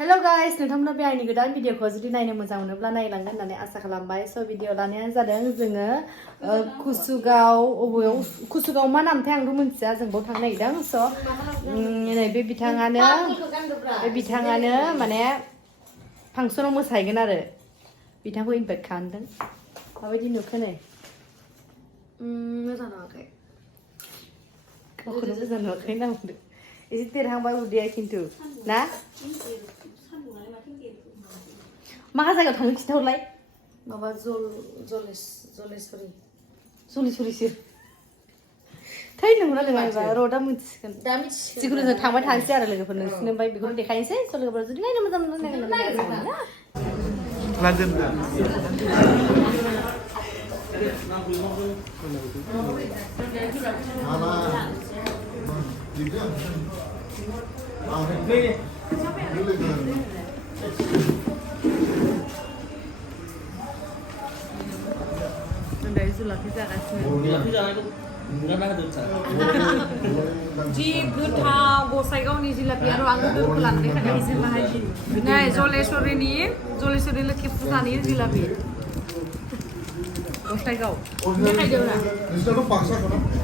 Hello guys, नोंथांमोना बे आंनि गोदान भिडिअखौ जुदि नायनो मोजां मोनोब्ला नायलांगोन होननानै आसा खालामबाय। स' भिडिअ लानायानो जादों जोङो कुसुगाव मा नामथाय आंथ' मिथिया जों बाव थांनो नागिरदों। स' नै बे बिथाङानो माने फांसनाव मोसाहैगोन आरो बिथांखौ इनभाइट खालामदों। माबायदि नुखो नै? मोजां नुवाखै। गावखौनो मोजां नुवाखै ना बुंदों। एसे देरहांबाय उदैया खिन्थु ना? मा जायगायाव थांनो खिन्थाहरलाय? माबा जलेस्वरी जलेस्वरीसो थै नंगौना नङा र' दा मिथिसिगोन। जिखुनु जों थांबाय थानोसै आरो लोगोफोर नोंसिनो ओमफ्राय बेखौनो देखायनोसै। स' लोगोफोर जुदि नायनो मोजां मोनो जि गोथाव गसाइगावनि जिलापिया र' आं गोदोरखौ लानानै थांगासिनो नै जलेस्वरी लोखि फुजानि जिलापि गसाइगाव देखायदों ना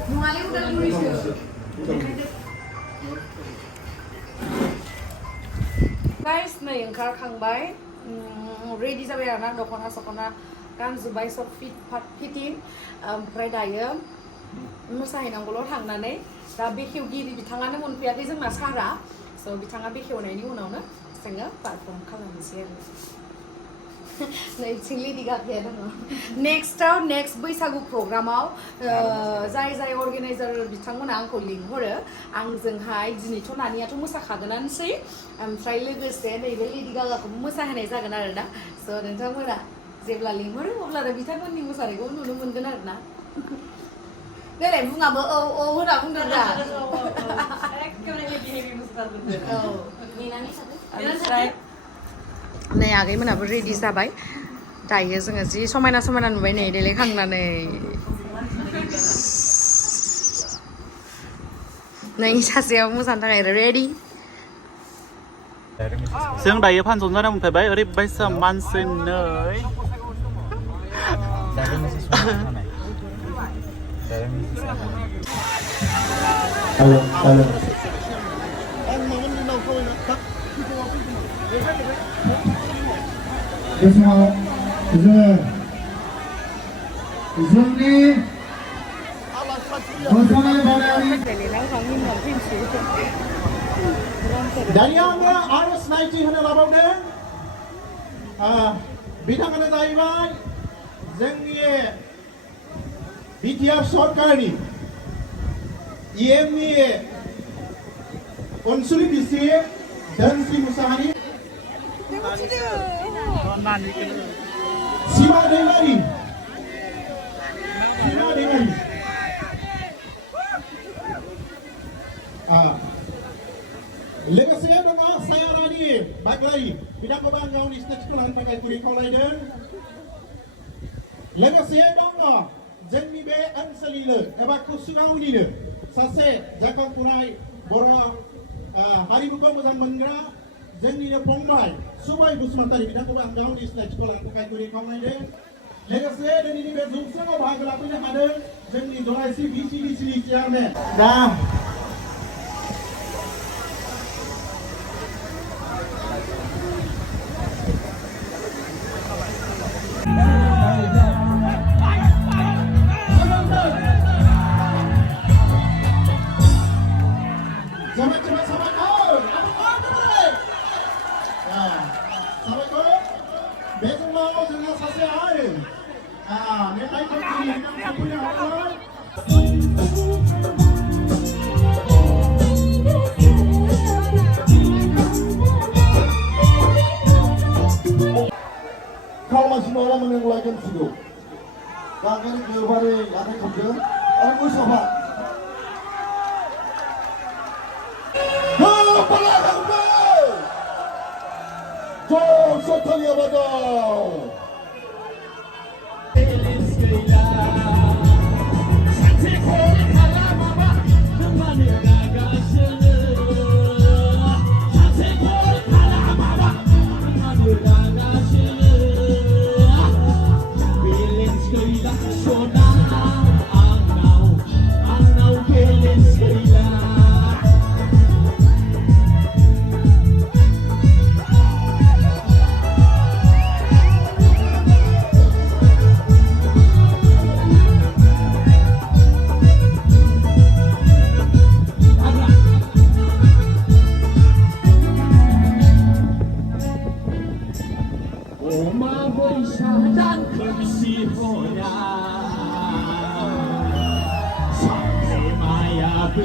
नङालै उदालगुरिसो गाइस नै ओंखारखांबाय रेडि जाबाय आरोना दख'ना गानजोब्बाय सब फिटिं ओमफ्राय दायो मोसाहैनांगौल' थांनानै दा बेखेवगिरि बिथाङानो मोनफैयाखै जोंना सारा स' बिथाङा बेखेवनायनि उनावनो जोङो पारफर्म खालामनोसै आरो नैथिं लेडि गागाया दङ नेक्स्ट बैसागु प्रग्रामाव जाय अर्गेनाइजार बिथांमोना आंखौ लिंहरो आंजोंहाय दिनैथ' नानियाथ' मोसाखागोनानोसै ओमफ्राय लोगोसे नैबे लेडि गागाखौबो मोसाहोनाय जागोन आरोना स' नोंथांमोना जेब्ला लिंहरो अब्लानो बिथांमोननि मोसानायखौ नुनो मोनगोन आरोना देलाय बुङाबो औ होना बुंदों दा नै आगैमोनाबो रेडि जाबाय दायो जोङो जि समायना नुबाय नै देलायखांनानै नै सासेयाव मोसानो थाखाय रेडि जों दायो फांसन जाना मोनफैबाय ओरैबायसा मानसि नै बे समाव जोङो जोंनि मोसानाय बादायारि दानिया आङो आरो सिनायथि होनो लाबावदों बिथाङानो जाहैबाय जोंनि बिटिआर सरकारनि इएमनि अनसुलि डिस्ट्रिक्ट धोनस्रि मुसाहारि सिमा दैमारि लोगोसे दङ सायारानि बाग्लारि बिथांखौबो आं गावनि स्टेजखौ लानो थाखाय गुरै खावलायदों लोगोसे दङ जोंनि बे ओनसोलनिनो एबा कुसुगावनिनो सासे जाखांफुनाय बर' हारिमुखौ मोजां मोनग्रा जोंनिनो फंबाय सुबाय बसुमतारी बिथांखौबो आं गावनि स्टेजखौ लानो थाखाय गुरै खावलायदों लोगोसे दिनैनि बे जौस्राङाव बाहागो लाफैनो हादों जोंनि जलाइसि बिसिडिसिनि चेयारमेन दा खावलासिनो orang menenggelamkan situ. Bahkan di luar ada kerja, ada musuh. Pelakang bel, John Sotalia Badal. 어마 보이샤단 금시호야 상대마야를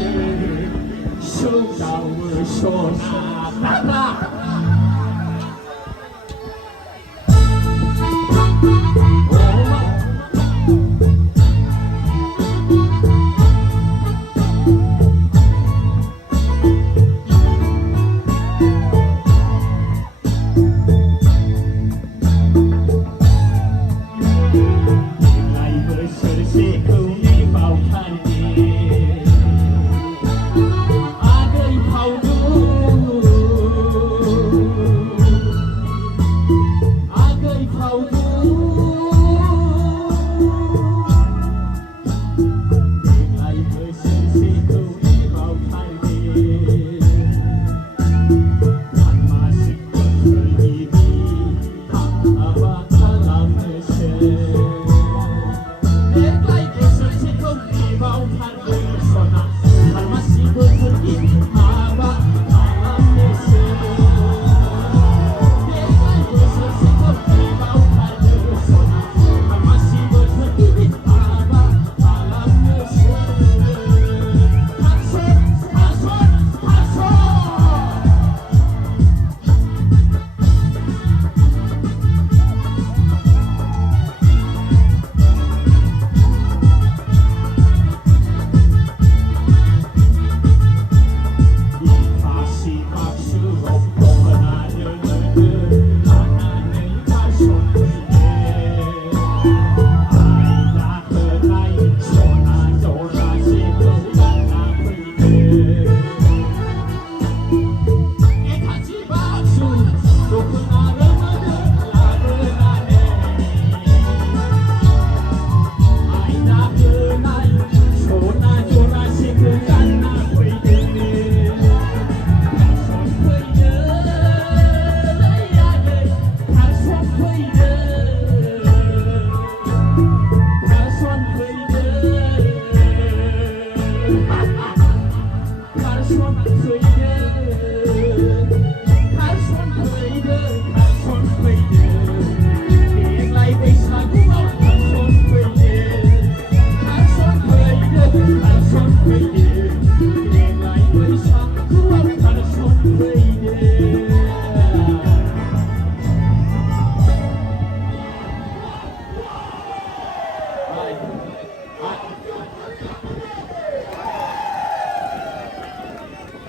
쇼다우 쇼나 따라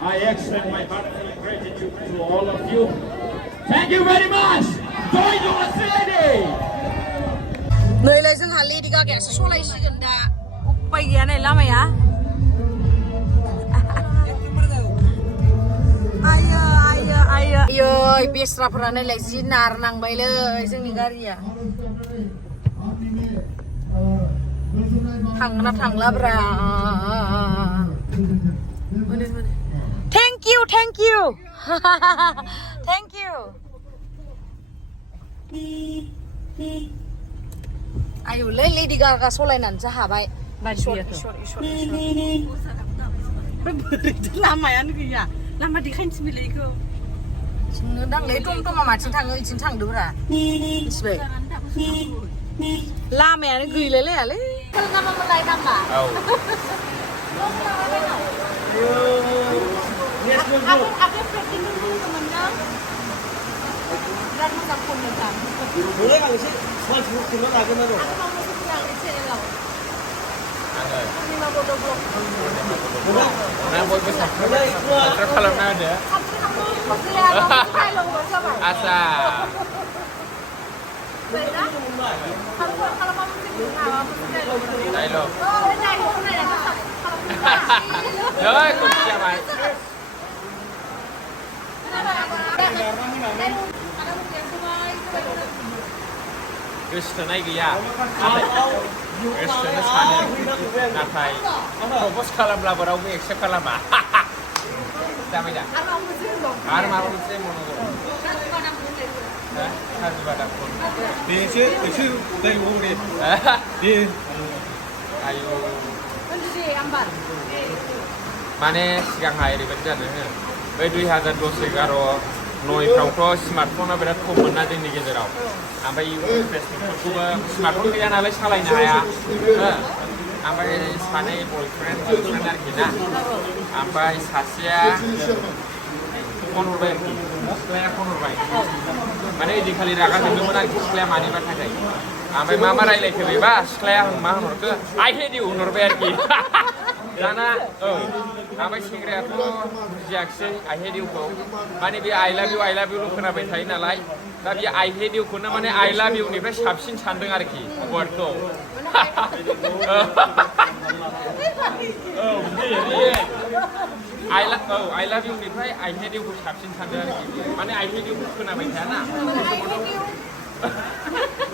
I extend my heartfelt gratitude to all of you. Thank you very much. Join your city. नैलाय जोंहा lady गागायासो सलायसिगोन दा उपाय गैया नै लामाया आयो आयो आयो आयो बेस्राफोरा नायलाय जि नारनांबायलै जोंनि गारिया थांना थांलाब्रा thank you thank you thank you आयुलै लेडि गागा सलायनानैसो हाबाय लामायानो गैया लामा देखायनोसै बिलायखौ सोंनो दांलै टमटमा माथिं थाङो इथिं थांदोब्रा मिथिबाय लामायानो गैलायलायालै नामा मोनलाय नामा aku president dulu temennya dan masak komentar boleh kali sih mal cuma lagi nado aku mau masuk yang di channel lo ini mau foto vlog nah buat besar terus kalau ada asa beda kalau mau musik apa musik dialog oh dialog mana ya Rồi, cùng chào bạn. Krishna gaya. Krishna sana. Natai. Propose kalamlah barang ni accept kalama. Sama je. Arm muslim mono. Harus badak pun. Ini dari umur ini. Ayo. माने सिगांहाय ओरैबायदि जादों बै 2011 नयफ्रावथ' स्मार्टफना बिराद खममोन ना जोंनि गेजेराव ओमफ्राय इउटुब फेसबुकफोरखौबो स्मार्टफन गैया नालाय सालायनो हाया ओमफ्राय सानै बयफ्रेन्ड आरोखि ना ओमफ्राय सासेया फन हरबाय आरोखि सिख्लाया फन हरबाय माने ओइदिनखालि रागा जोंदोंमोन आरोखि सिख्लाया मानिबा थाखाय ओमफ्राय मा रायलायखो बेबा सिख्लाया मा होनहरखो आइ हेट इउ होनहरबाय आरोखि दाना औ ओमफ्राय सेंग्रायाथ' बुजियाखिसै आइ हेट इउखौ माने बे आइ लाभ इउल' खोनाबाय थायो नालाय दा बे आइ हेट इउखौनो माने आइ लाभ इउनिफ्राय साबसिन सानदों आरोखि वार्डखौ आइ लाभ इउनिफ्राय आइ हेट इउखौ साबसिन सानदों आरोखि माने आइ हेट इउखौ खोनाबाय थायाना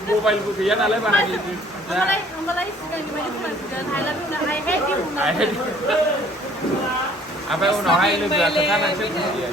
मबाइलबो गैया नालाय बारा गिदिर ओमफ्राय उनावहाय लोगोआ खोन्थानानैसो बुजियो